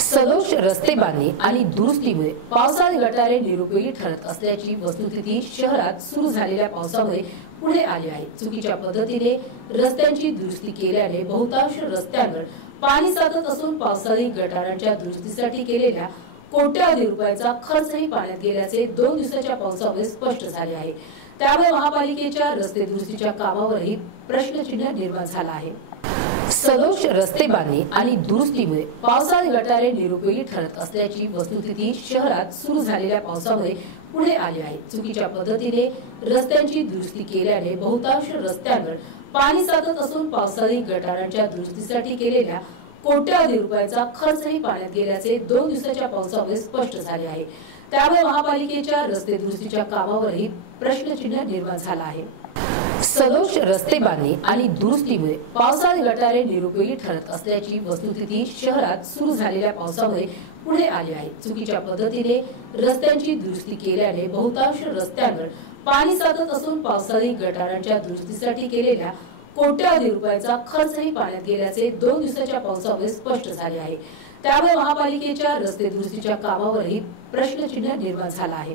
सदोष रस्ते बांधणी आणि दुरुस्तीमुळे पावसाळी गटारे निरुपयोगी ठरत असल्याची वस्तुस्थिती शहरात सुरू झालेल्या पावसामुळे पुढे आली आहे. चुकीच्या पद्धतीने रस्त्यांची दुरुस्ती केल्याने बहुतांश रस्त्यांवर पाणी साचत असून पावसाळी गटारांच्या दुरुस्तीसाठी केलेल्या कोट्यावधी रुपयाचा खर्चही पाण्यात गेल्याचे दोन दिवसाच्या पावसामुळे स्पष्ट झाले आहे. त्यामुळे महापालिकेच्या रस्ते दुरुस्तीच्या कामावरही प्रश्नचिन्ह निर्माण झाला आहे. सदोष रस्ते बांधणी आणि दुरुस्तीमुळे पावसाळी गटारे निरुपयोगी ठरत असल्याची वस्तुस्थिती शहरात सुरू झालेल्या पावसामुळे पुढे आली आहे. चुकीच्या पद्धतीने रस्त्यांची दुरुस्ती केल्याने बहुतांश रस्त्यांवर पाणी साचत असून पावसाळी गटारांच्या दुरुस्तीसाठी केलेल्या कोट्यावधी रुपयाचा खर्चही पाण्यात गेल्याचे दोन दिवसाच्या पावसामुळे स्पष्ट झाले आहे. त्यामुळे महापालिकेच्या रस्ते दुरुस्तीच्या कामावरही प्रश्नचिन्ह निर्माण झाला आहे. सदोष रस्ते बांधणी आणि दुरुस्तीमुळे पावसाळी गटारे निरुपयोगी ठरत असल्याची वस्तुस्थिती शहरात सुरू झालेल्या पावसामुळे पुढे आली आहे. चुकीच्या पद्धतीने रस्त्यांची दुरुस्ती केल्याने बहुतांश रस्त्यांवर पाणी साचत असून पावसाळी गटारांच्या दुरुस्तीसाठी केलेल्या कोट्यावधी रुपयाचा खर्चही पाण्यात गेल्याचे दोन दिवसाच्या पावसामुळे स्पष्ट झाले आहे. त्यामुळे महापालिकेच्या रस्ते दुरुस्तीच्या कामावरही प्रश्नचिन्ह निर्माण झाला आहे.